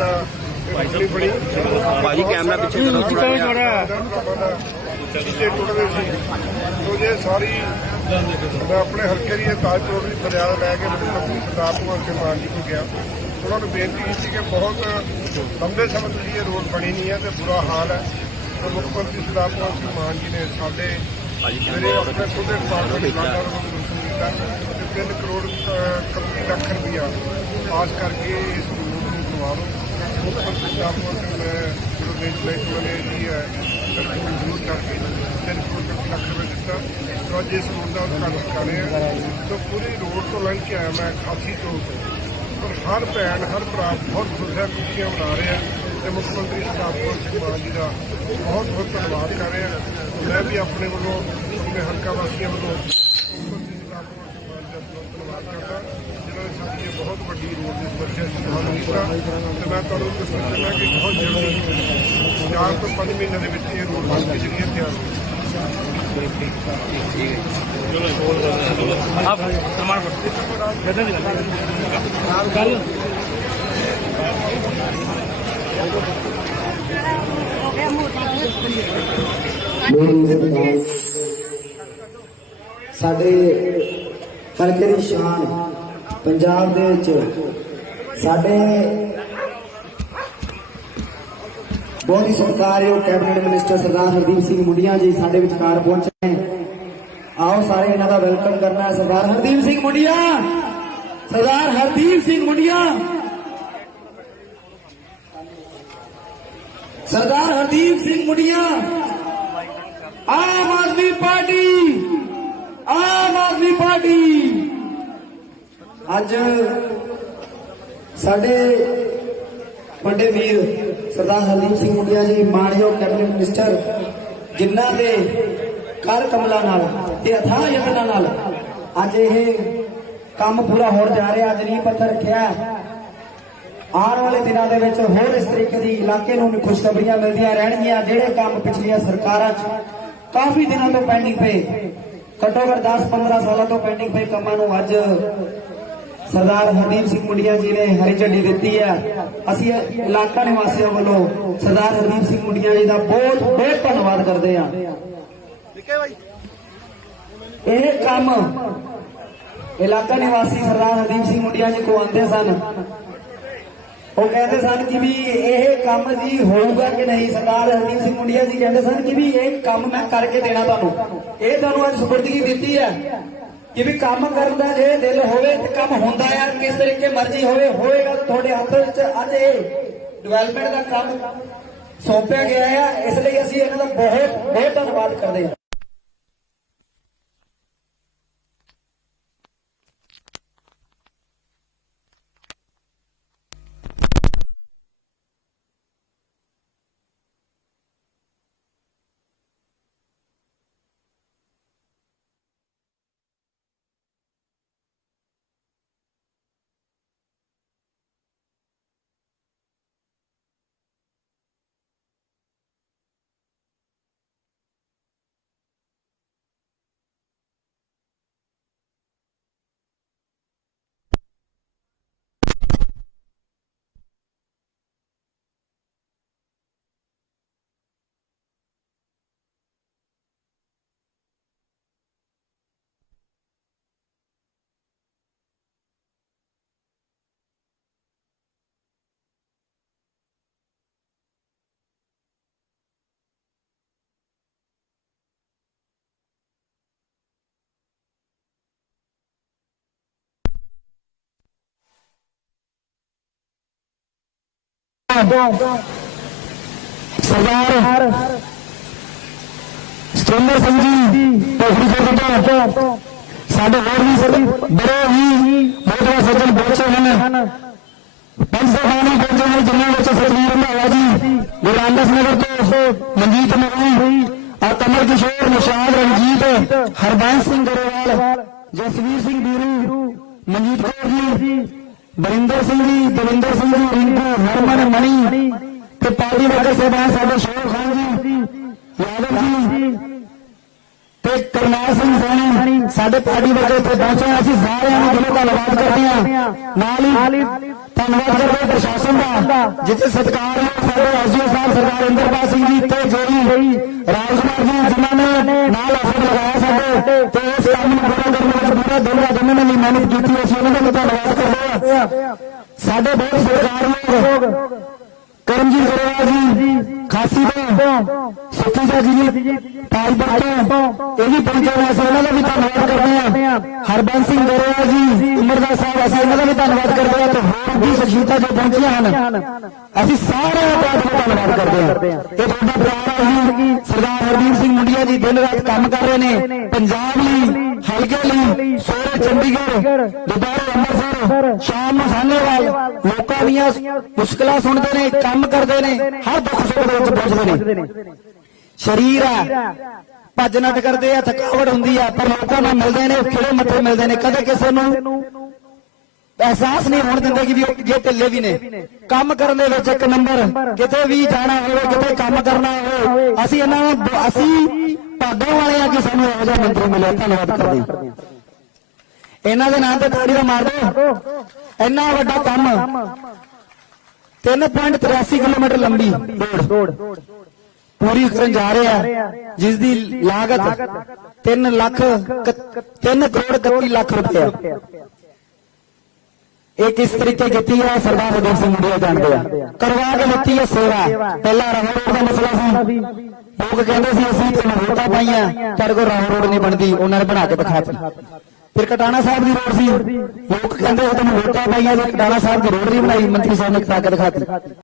ਜਿਹੜਾ ਬੜੀ ਬੜੀ ਭਾਜੀ ਕੈਮਰਾ ਪਿੱਛੇ ਕਰੋ ਥੋੜਾ ਜਿਹਾ। ਜੇ ਟੁੱਟਦੇ ਸੀ। ਤੋ ਜੇ ਸਾਰੀ ਮੈਂ ਆਪਣੇ ਹਲਕੇ ਦੀ ਇਹ ਤਾਜਪੁਰ ਦੀ ਫਰਿਆਦ ਲੈ ਕੇ ਮੈਨੂੰ ਸਰਦਾਰ ਭਗਵੰਤ ਸਿੰਘ ਮਾਨ ਜੀ ਕੋਲ ਗਿਆ। ਉਹਨਾਂ ਨੂੰ ਬੇਨਤੀ ਕੀਤੀ ਕਿ ਬਹੁਤ ਲੰਬੇ ਸਮੇਂ ਤੋਂ ਇਹ ਰੋਡ ਬਣੀ ਨਹੀਂ ਹੈ ਤੇ ਬੁਰਾ ਹਾਲ ਹੈ। ਤੇ ਮੁੱਖ ਮੰਤਰੀ ਸਰਦਾਰ ਭਗਵੰਤ ਸਿੰਘ ਮਾਨ ਜੀ ਨੇ ਸਾਡੇ ਮੇਰੇ ਆਪਣੇ ਛੋਟੇ ਡਿਪਾਰਟਮੈਂਟ ਦੇ ਲਾਗਾਂ ਨੂੰ ਮਨਜ਼ੂਰ ਕੀਤਾ ਤੇ 3 ਕਰੋੜ ਅਹ, 31 ਲੱਖ ਰੁਪਇਆ ਪਾਸ ਕਰਕੇ ਇਸ ਰੋਡ ਨੂੰ ਬਣਵਾ ਦਿਓ ਮੁੱਖ ਮੰਤਰੀ ਸਾਹਿਬ ਦੇਸ਼ ਲਈ ਨੇ ਜੀ ਹੈ ਸਰਕਾਰ ਮਨਜ਼ੂਰ ਕਰਕੇ 3 ਕਰੋੜ ਤੱਕ ਲੱਖ ਰੁਪਏ ਦਿੱਤਾ ਅੱਜ ਇਸ ਰੋਡ ਦਾ ਉਦਘਾਟਨ ਕਰ ਰਹੇ ਹਾਂ ਸੋ ਪੂਰੀ ਰੋਡ ਤੋਂ ਲੰਘ ਕੇ ਆਇਆ ਮੈਂ ਖਾਸੀ ਤੋਂ ਪਰ ਹਰ ਭੈਣ ਹਰ ਭਰਾ ਬਹੁਤ ਖੁਸ਼ ਹੈ ਖੁਸ਼ੀਆਂ ਮਨਾ ਰਹੇ ਆ ਤੇ ਮੁੱਖ ਮੰਤਰੀ ਸਰਦਾਰ ਭਗਵੰਤ ਸਿੰਘ ਮਾਨ ਜੀ ਦਾ ਬਹੁਤ ਬਹੁਤ ਧੰਨਵਾਦ ਕਰ ਰਹੇ ਆ ਮੈਂ ਵੀ ਆਪਣੇ ਵੱਲੋਂ ਆਪਣੇ ਹਲਕਾ ਵਾਸੀਆਂ ਵੱਲੋਂ ਮੁੱਖ ਮੰਤਰੀ ਸਰਦਾਰ ਭਗਵੰਤ ਸਿੰਘ ਮਾਨ ਜੀ ਦਾ ਬਹੁਤ ਧੰਨਵਾਦ ਕਰਦਾ ਜਿਨ੍ਹਾਂ ਨੇ ਸਾਡੀ ਜੀ ਮੈਂ ਤੁਹਾਨੂੰ ਕਿ ਬਹੁਤ ਜਲਦੀ ਚਾਰ ਤੋਂ ਪੰਜ ਮਹੀਨੇ ਦੇ ਵਿੱਚ ਇਹ ਰੋਡ ਬਣ ਕੇ ਜਿਹੜੀ ਸਾਡੇ ਕਰਕੇ ਸ਼ਾਨ ਪੰਜਾਬ ਦੇ ਵਿੱਚ ਸਾਡੇ ਬਹੁਤ ਹੀ ਸਤਿਕਾਰਯੋਗ ਕੈਬਨਿਟ ਮਿਨਿਸਟਰ ਸਰਦਾਰ ਹਰਦੀਪ ਸਿੰਘ ਮੁੰਡੀਆਂ ਜੀ ਸਾਡੇ ਵਿਚਕਾਰ ਪਹੁੰਚੇ ਨੇ। ਆਓ ਸਾਰੇ ਇਹਨਾਂ ਦਾ ਵੈਲਕਮ ਕਰਨਾ ਹੈ। ਸਰਦਾਰ ਹਰਦੀਪ ਸਿੰਘ ਮੁੰਡੀਆਂ! ਸਰਦਾਰ ਹਰਦੀਪ ਸਿੰਘ ਮੁੰਡੀਆਂ! ਸਰਦਾਰ ਹਰਦੀਪ ਸਿੰਘ ਮੁੰਡੀਆਂ! ਆਮ ਆਦਮੀ ਪਾਰਟੀ! ਆਮ ਆਦਮੀ ਪਾਰਟੀ! ਅੱਜ ਸਾਡੇ ਵੱਡੇ ਵੀਰ ਸਰਦਾਰ ਹਰਦੀਪ ਸਿੰਘ ਮੁੰਡਿਆ ਜੀ ਮਾਨਯੋਗ ਕੈਬਨਿਟ ਮਿਨਿਸਟਰ, ਜਿਨ੍ਹਾਂ ਦੇ ਕਰ ਕਮਲਾ ਨਾਲ ਤੇ ਅਥਾਹ ਯਤਨਾਂ ਨਾਲ ਅੱਜ ਇਹ ਕੰਮ ਪੂਰਾ ਹੋਣ ਜਾ ਰਿਹਾ। ਅੱਜ ਨੀਂਹ ਪੱਥਰ ਰੱਖਿਆ ਆਉਣ ਵਾਲੇ ਦਿਨਾਂ ਦੇ ਵਿੱਚ ਹੋਰ ਇਸ ਤਰੀਕੇ ਦੀ ਇਲਾਕੇ ਨੂੰ ਖੁਸ਼ਖਬਰੀਆਂ ਮਿਲਦੀਆਂ ਰਹਿਣਗੀਆਂ। ਜਿਹੜੇ ਕੰਮ ਪਿਛਲੀਆਂ ਸਰਕਾਰਾਂ 'ਚ ਕਾਫੀ ਦਿਨਾਂ ਤੋਂ ਪੈਂਡਿੰਗ ਪਏ, ਘੱਟੋ ਘੱਟ 10-15 ਸਾਲਾਂ ਤੋਂ ਪੈਂਡਿੰਗ ਪਏ ਕੰਮਾਂ ਨੂੰ ਅੱਜ ਸਰਦਾਰ ਹਰਦੀਪ ਸਿੰਘ ਮੁੰਡੀਆਂ ਜੀ ਨੇ ਹਰੀ ਝੰਡੀ ਦਿੱਤੀ ਹੈ। ਅਸੀਂ ਇਲਾਕਾ ਨਿਵਾਸੀਆਂ ਵੱਲੋਂ ਸਰਦਾਰ ਹਰਦੀਪ ਸਿੰਘ ਮੁੰਡੀਆਂ ਜੀ ਦਾ ਬਹੁਤ ਬਹੁਤ ਧੰਨਵਾਦ ਕਰਦੇ ਹਾਂ। ਇਹ ਕੰਮ ਇਲਾਕਾ ਨਿਵਾਸੀ ਸਰਦਾਰ ਹਰਦੀਪ ਸਿੰਘ ਮੁੰਡੀਆਂ ਜੀ ਕੋ ਆਉਂਦੇ ਸਨ। ਉਹ ਕਹਿੰਦੇ ਸਨ ਕਿ ਵੀ ਇਹ ਕੰਮ ਜੀ ਹੋਊਗਾ ਕਿ ਨਹੀਂ? ਸਰਦਾਰ ਹਰਦੀਪ ਸਿੰਘ ਮੁੰਡੀਆਂ ਜੀ ਕਹਿੰਦੇ ਸਨ ਕਿ ਵੀ ਇਹ ਕੰਮ ਮੈਂ ਕਰਕੇ ਦੇਣਾ ਤੁਹਾਨੂੰ। ਇਹ ਤੁਹਾਨੂੰ ਅੱਜ ਸੁਪਰਦਗੀ ਦਿੱਤੀ ਹੈ। ਕਿ ਵੀ ਕੰਮ ਕਰਨ ਦਾ ਜੇ ਦਿਲ ਹੋਵੇ ਤੇ ਕੰਮ ਹੁੰਦਾ ਆ, ਕਿਸ ਤਰੀਕੇ ਮਰਜ਼ੀ ਹੋਵੇ, ਹੋਏਗਾ ਤੁਹਾਡੇ ਹੱਥ ਵਿੱਚ ਅੱਜ ਇਹ ਡਿਵੈਲਪਮੈਂਟ ਦਾ ਕੰਮ ਸੌਂਪਿਆ ਗਿਆ ਆ। ਇਸ ਲਈ ਅਸੀਂ ਇਹਨਾਂ ਦਾ ਬਹੁਤ ਬਹੁਤ ਧੰਨਵਾਦ ਕਰਦੇ ਹਾਂ। ਸਰਦਾਰ ਸਤਿੰਦਰ ਸਿੰਘ ਜੀ ਪੋਖਰੀ ਸਾਹਿਬ ਤੋਂ ਸਾਡੇ ਹੋਰ ਵੀ ਸਰ ਬੜੇ ਹੀ ਮੋਟਰ ਸੱਜਣ ਪਹੁੰਚੇ ਹਨ ਪੰਜ ਸਖਾਨੀ ਪਹੁੰਚੇ ਹਨ ਜਿਨ੍ਹਾਂ ਵਿੱਚ ਸਤਵੀਰ ਰੰਧਾਵਾ ਜੀ ਗੁਰਾਮਦਾਸ ਨਗਰ ਤੋਂ ਮਨਜੀਤ ਮਗਨੀ ਆ ਕਮਰ ਕਿਸ਼ੋਰ ਨਿਸ਼ਾਦ ਰਣਜੀਤ ਹਰਬੰਸ ਸਿੰਘ ਗਰੇਵਾਲ ਜਸਵੀਰ ਸਿੰਘ ਬੀਰੂ ਮਨਜੀਤ ਕੌਰ ਜੀ ਬਰਿੰਦਰ ਸਿੰਘ ਜੀ ਦਵਿੰਦਰ ਸਿੰਘ ਜੀ, ਰਿੰਕੂ, ਹਰਮਨ ਮਣੀ ਤੇ ਪਾਰਟੀ ਵਰਕਰ ਸਾਹਿਬਾਨ ਸਾਡੇ ਸ਼ੋਰ ਖਾਨ ਜੀ, ਯਾਦਵ ਜੀ ਤੇ ਕਰਨਾਲ ਸਿੰਘ ਸੈਣੀ, ਸਾਡੇ ਪਾਰਟੀ ਵਰਗੇ ਇੱਥੇ ਪਹੁੰਚੇ ਅਸੀਂ ਸਾਰਿਆਂ ਨੂੰ ਦਿਲੋਂ ਧੰਨਵਾਦ ਕਰਦੇ ਹਾਂ। ਨਾਲ ਹੀ ਧੰਨਵਾਦ ਕਰਦੇ ਪ੍ਰਸ਼ਾਸਨ ਦਾ, ਜਿੱਥੇ ਸਤਿਕਾਰ ਨਾਲ ਸਾਡੇ ਐਸਡੀਓ ਸਾਹਿਬ ਸਰਦਾਰ ਇੰਦਰਪਾਲ ਸਿੰਘ ਜੀ ਸਾਡੇ ਬਹੁਤ ਸਤਿਕਾਰਯੋਗ ਕਰਮਜੀਤ ਗਰੇਵਾਲ ਜੀ, ਖਾਸੀ ਤੋਂ ਸੁੱਖੀ ਜੀ, ਤਾਜਪੁਰ ਤੋਂ, ਇਹ ਵੀ ਪਹੁੰਚੇ ਹੋਏ ਅਸੀਂ ਉਹਨਾਂ ਦਾ ਵੀ ਧੰਨਵਾਦ ਕਰਦੇ ਹਾਂ। ਹਰਬੰਸ ਸਿੰਘ ਗਰੇਵਾਲ ਜੀ ਉਮਰਦਾਸ ਸਾਹਿਬ, ਅਸੀਂ ਉਹਨਾਂ ਦਾ ਵੀ ਧੰਨਵਾਦ ਕਰਦੇ ਹਾਂ ਤੇ ਹੋਰ ਵੀ ਸ਼ਖਸੀਅਤਾਂ ਜੋ ਪਹੁੰਚੀਆਂ ਹਨ, ਅਸੀਂ ਸਾਰਿਆਂ ਦਾ ਧੰਨਵਾਦ ਕਰਦੇ ਹਾਂ। ਇਹ ਤੁਹਾਡਾ ਪਿਆਰ ਹੈ ਸਰਦਾਰ ਹਰਦੀਪ ਸਿੰਘ ਮੁੰਡੀਆ ਜੀ ਦਿਨ ਰਾਤ ਕੰਮ ਕਰ ਰਹੇ ਨੇ, ਪੰਜਾਬ ਲਈ, ਹਲਕੇ ਲਈ ਚੰਡੀਗੜ੍ਹ ਦੁਪਹਿਰੇ ਅੰਮ੍ਰਿਤਸਰ ਸ਼ਾਮ ਨੂੰ ਸਾਹਨੇਵਾਲ ਲੋਕਾਂ ਦੀਆਂ ਮੁਸ਼ਕਲਾਂ ਸੁਣਦੇ ਨੇ ਕੰਮ ਕਰਦੇ ਨੇ ਹਰ ਦੁੱਖ ਸੁੱਖ ਦੇ ਵਿੱਚ ਪਹੁੰਚਦੇ ਨੇ। ਸ਼ਰੀਰ ਆ ਭੱਜ ਨੱਠ ਕਰਦੇ ਆ ਥਕਾਵਟ ਹੁੰਦੀ ਆ ਪਰ ਲੋਕਾਂ ਨਾਲ ਮਿਲਦੇ ਨੇ ਖਿੜੇ ਮੱਥੇ ਮਿਲਦੇ ਨੇ ਕਦੇ ਕਿਸੇ ਨੂੰ ਅਹਿਸਾਸ ਨਹੀਂ ਹੋਣ ਦਿੰਦੇ ਕਿ ਵੀ ਉਹ ਜੇ ਢਿੱਲੇ ਵੀ ਨੇ। ਕੰਮ ਕਰਨ ਦੇ ਵਿੱਚ ਇੱਕ ਨੰਬਰ ਕਿਤੇ ਵੀ ਜਾਣਾ ਹੋਵੇ ਕਿਤੇ ਕੰਮ ਕਰਨਾ ਹੋਵੇ ਅਸੀਂ ਇਹਨਾਂ ਨੂੰ ਅਸੀਂ ਭਾਗਾਂ ਵਾਲੇ ਆ ਕਿ ਸਾਨੂੰ ਇਹੋ ਜਿਹਾ ਮੰਤਰੀ ਮਿਲਿਆ ਧੰਨਵਾਦ ਕਰਦੇ ਇਹਨਾਂ ਦੇ ਨਾਂ ਤੇ ਤਾੜੀ ਦਾ ਮਾਰ ਦਿਓ ਇੰਨਾ ਵੱਡਾ ਕੰਮ। 3.83 ਕਿਲੋਮੀਟਰ ਲੰਬੀ ਰੋਡ ਪੂਰੀ ਕਰਨ ਜਾ ਰਹੇ। ਆ ਜਿਸ ਦੀ ਲਾਗਤ 3 ਲੱਖ 3 ਕਰੋੜ 31 ਲੱਖ ਰੁਪਏ ਇਹ ਕਿਸ ਤਰੀਕੇ ਕੀਤੀ ਹੈ? ਸਰਦਾਰ ਹਰਦੇਵ ਸਿੰਘ ਮੁੰਡਿਆ ਜਾਣਦੇ ਆ। ਕਰਵਾ ਕੇ ਦਿੱਤੀ ਹੈ ਸੇਵਾ। ਪਹਿਲਾਂ ਰਾਹੋਂ ਰੋਡ ਦਾ ਮਸਲਾ ਸੀ। ਲੋਕ ਕਹਿੰਦੇ ਸੀ, ਅਸੀਂ ਤੁਹਾਨੂੰ ਵੋਟਾਂ ਪਾਈਆਂ ਤੁਹਾਡੇ ਕੋਲ ਰਾਹੋਂ ਰੋਡ ਨਹੀਂ ਬਣਦੀ, ਉਹਨਾਂ ਨੇ ਬਣਾ ਕੇ ਦਿਖਾਤੀ ਫਿਰ ਕਟਾਣਾ ਸਾਹਿਬ ਦੀ ਰੋਡ ਸੀ। ਲੋਕ ਕਹਿੰਦੇ ਉਹ ਤੁਹਾਨੂੰ ਵੋਟਾਂ ਪਾਈਆਂ ਤੇ ਕਟਾਣਾ ਸਾਹਿਬ ਦੀ ਰੋਡ ਨਹੀਂ ਬਣਾਈ, ਮੰਤਰੀ ਸਾਹਿਬ ਨੇ ਕਰਾ ਕੇ ਦਿਖਾਤੀ